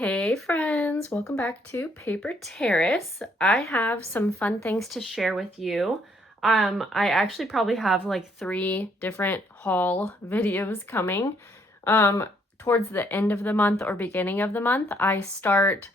Hey friends, welcome back to Paper Terrace. I have some fun things to share with you. I actually probably have like 3 different haul videos coming. Um, Towards the end of the month or beginning of the month, I start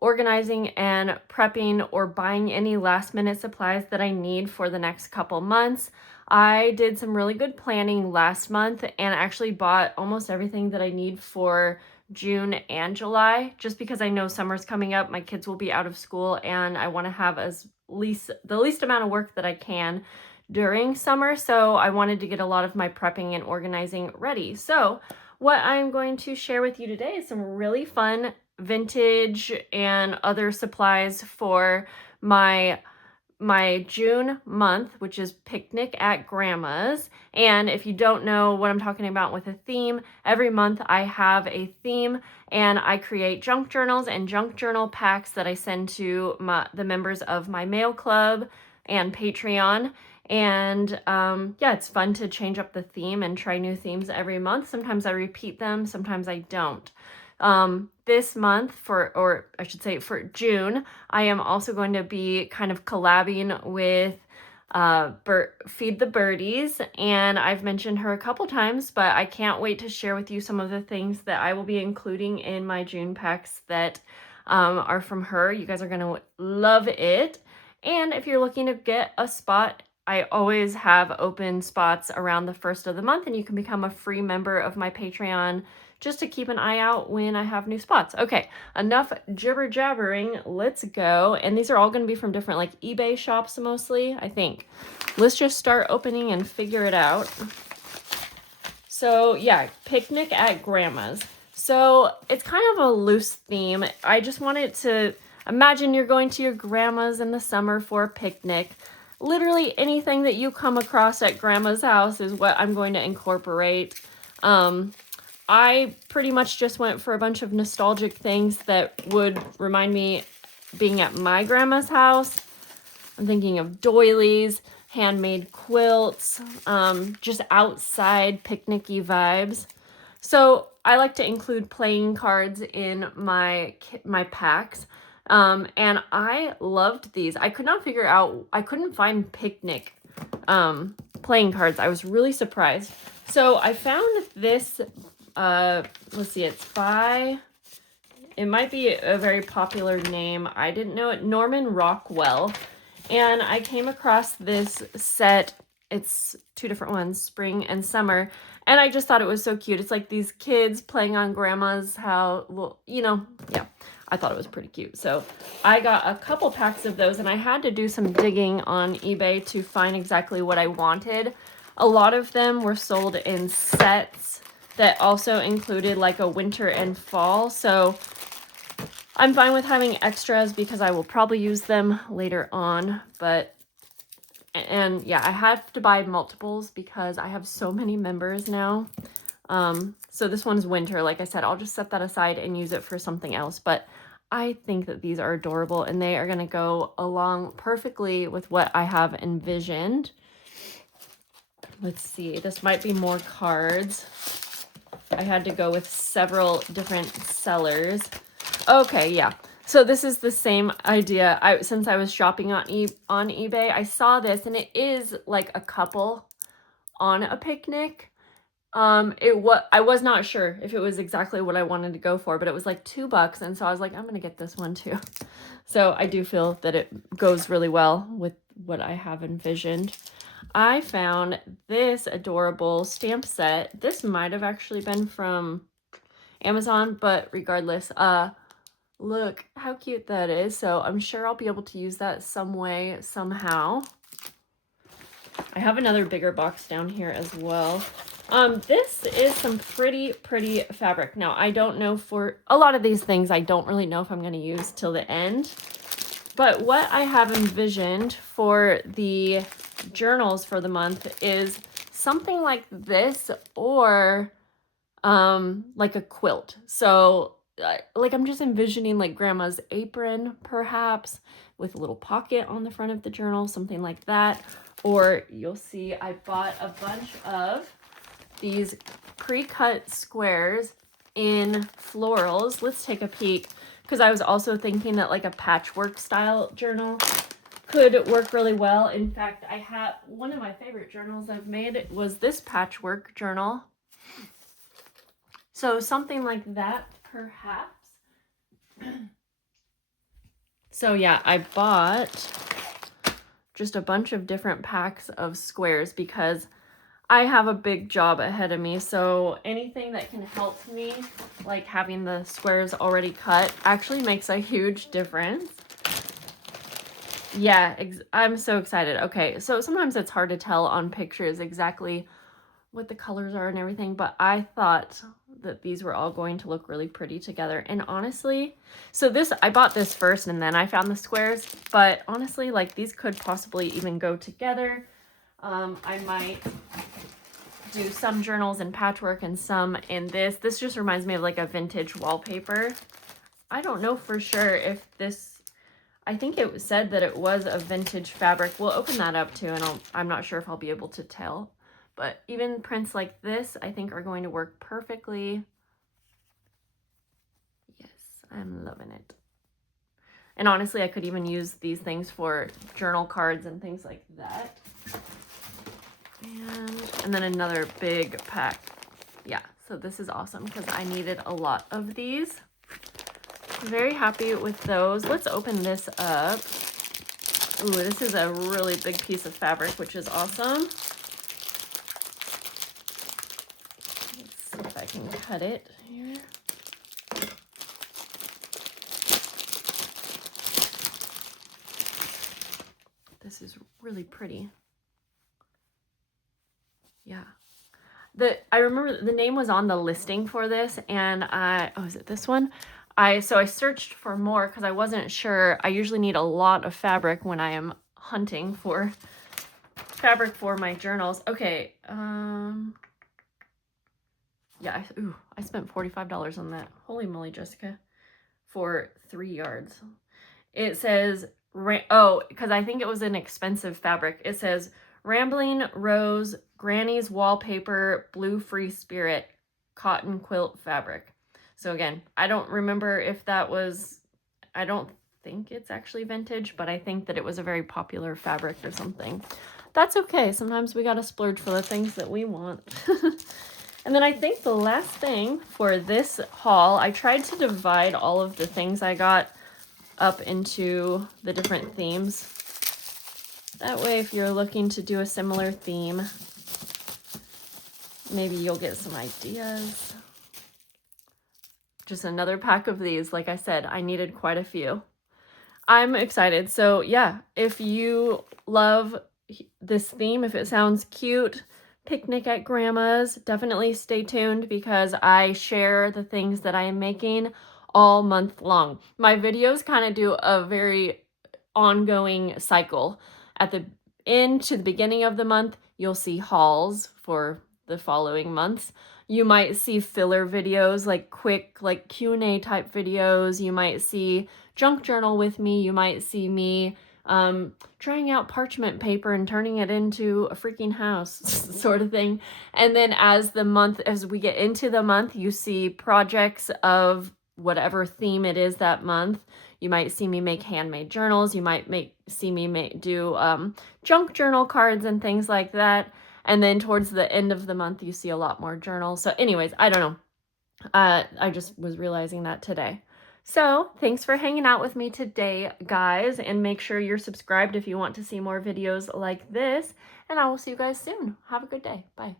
organizing and prepping or buying any last minute supplies that I need for the next couple months. I did some really good planning last month and actually bought almost everything that I need for June and July, just because I know summer's coming up, my kids will be out of school, and I want to have the least amount of work that I can during summer. So I wanted to get a lot of my prepping and organizing ready. So what I'm going to share with you today is some really fun vintage and other supplies for my June month, which is Picnic at Grandma's. And if you don't know what I'm talking about with a theme, every month I have a theme and I create junk journals and junk journal packs that I send to the members of my mail club and Patreon. And yeah, it's fun to change up the theme and try new themes every month. Sometimes I repeat them, sometimes I don't. This month or I should say for June, I am also going to be kind of collabing with Feed the Birdies, and I've mentioned her a couple times, but I can't wait to share with you some of the things that I will be including in my June packs that are from her. You guys are going to love it. And if you're looking to get a spot, I always have open spots around the first of the month, and you can become a free member of my Patreon just to keep an eye out when I have new spots. Okay, enough jibber jabbering. Let's go. And these are all going to be from different like eBay shops mostly, I think. Let's just start opening and figure it out. So yeah, Picnic at Grandma's. So it's kind of a loose theme. I just wanted to imagine you're going to your grandma's in the summer for a picnic. Literally anything that you come across at grandma's house is what I'm going to incorporate. I pretty much just went for a bunch of nostalgic things that would remind me being at my grandma's house. I'm thinking of doilies, handmade quilts, just outside picnicky vibes. So I like to include playing cards in my packs. And I loved these. I couldn't find picnic playing cards. I was really surprised. So I found this, let's see, it might be a very popular name. I didn't know it, Norman Rockwell. And I came across this set. It's 2 different ones, spring and summer. And I just thought it was so cute. It's like these kids playing on grandma's house. Well, yeah, I thought it was pretty cute. So I got a couple packs of those, and I had to do some digging on eBay to find exactly what I wanted. A lot of them were sold in sets that also included like a winter and fall. So I'm fine with having extras because I will probably use them later on. And yeah, I have to buy multiples because I have so many members now. So this one's winter. Like I said, I'll just set that aside and use it for something else. But I think that these are adorable and they are going to go along perfectly with what I have envisioned. Let's see. This might be more cards. I had to go with several different sellers. Okay, yeah. So this is the same idea. Since I was shopping on eBay, I saw this, and it is like a couple on a picnic. I was not sure if it was exactly what I wanted to go for, but it was like $2, and so I was like, I'm gonna get this one too. So I do feel that it goes really well with what I have envisioned. I found this adorable stamp set. This might have actually been from Amazon, but regardless, look how cute that is. So I'm sure I'll be able to use that some way, somehow. I have another bigger box down here as well. This is some pretty fabric. Now, I don't know for a lot of these things, I don't really know if I'm going to use till the end. But what I have envisioned for the journals for the month is something like this, or like a quilt. So like I'm just envisioning like grandma's apron, perhaps, with a little pocket on the front of the journal, something like that. Or you'll see I bought a bunch of these pre-cut squares in florals. Let's take a peek, because I was also thinking that like a patchwork style journal could work really well. In fact, I have one of my favorite journals I've made was this patchwork journal. So something like that, perhaps. So yeah, I bought just a bunch of different packs of squares because I have a big job ahead of me. So anything that can help me, like having the squares already cut, actually makes a huge difference. Yeah, I'm so excited. Okay, so sometimes it's hard to tell on pictures exactly what the colors are and everything, but I thought that these were all going to look really pretty together. And honestly, so I bought this first and then I found the squares, but honestly, like these could possibly even go together. I might do some journals in patchwork and some in this. This just reminds me of like a vintage wallpaper. I don't know for sure if this, I think it said that it was a vintage fabric. We'll open that up too, and I'm not sure if I'll be able to tell. But even prints like this, I think are going to work perfectly. Yes, I'm loving it. And honestly, I could even use these things for journal cards and things like that. And then another big pack. Yeah, so this is awesome because I needed a lot of these. Very happy with those. Let's open this up. Ooh, this is a really big piece of fabric, which is awesome. Let's see if I can cut it here. This is really pretty. Yeah. I remember the name was on the listing for this, and oh, is it this one? So I searched for more because I wasn't sure. I usually need a lot of fabric when I am hunting for fabric for my journals. Okay, yeah, I spent $45 on that. Holy moly, Jessica, for 3 yards. It says, oh, because I think it was an expensive fabric. It says Rambling Rose Granny's Wallpaper Blue Free Spirit Cotton Quilt Fabric. So again, I don't remember if that was, I don't think it's actually vintage, but I think that it was a very popular fabric or something. That's okay. Sometimes we gotta splurge for the things that we want. And then I think the last thing for this haul, I tried to divide all of the things I got up into the different themes. That way, if you're looking to do a similar theme, maybe you'll get some ideas. Just another pack of these. Like I said, I needed quite a few. I'm excited. So yeah, if you love this theme, if it sounds cute, picnic at grandma's, definitely stay tuned because I share the things that I am making all month long. My videos kind of do a very ongoing cycle. At the end to the beginning of the month, you'll see hauls for the following months. You might see filler videos, like quick, like Q&A type videos. You might see junk journal with me. You might see me trying out parchment paper and turning it into a freaking house sort of thing. And then as we get into the month, you see projects of whatever theme it is that month. You might see me make handmade journals. You might see me do junk journal cards and things like that. And then towards the end of the month, you see a lot more journals. So anyways, I don't know. I just was realizing that today. So thanks for hanging out with me today, guys. And make sure you're subscribed if you want to see more videos like this. And I will see you guys soon. Have a good day. Bye.